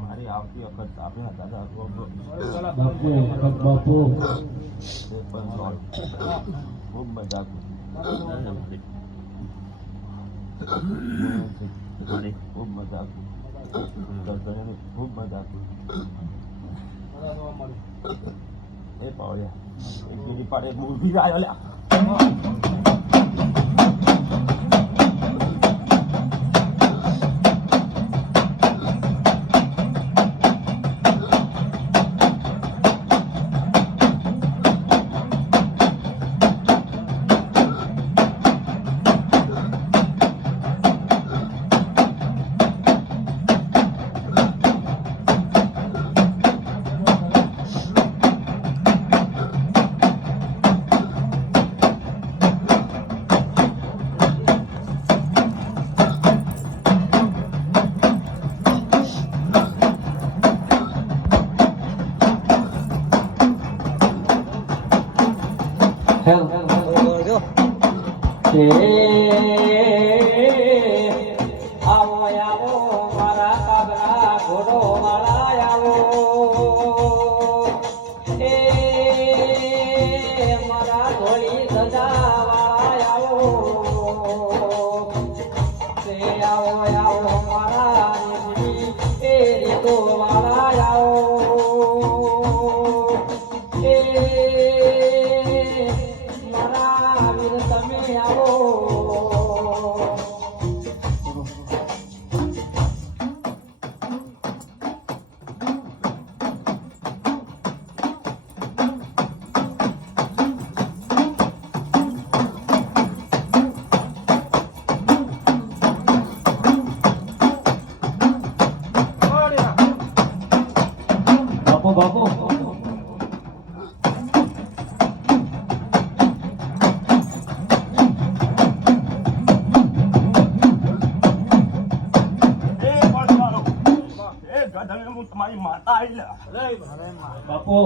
મારી આવતી વખત આપણે દાદા બાપુ ખૂબ મજા ખૂબ મજા ખૂબ મજા એ પાડ્યા એક બીજી પાડે મૂવી આવ્યો લ્યા આવો આવો મારા કાબરા ઘોડો વાળા આવો એ મારા ધોળી સજા વાળા આવો તે આવો આવો મારા એ રીતો વાળા આવો એ મારા વીર તમે આવો બાપુ તમારી માતા આવી બાપુ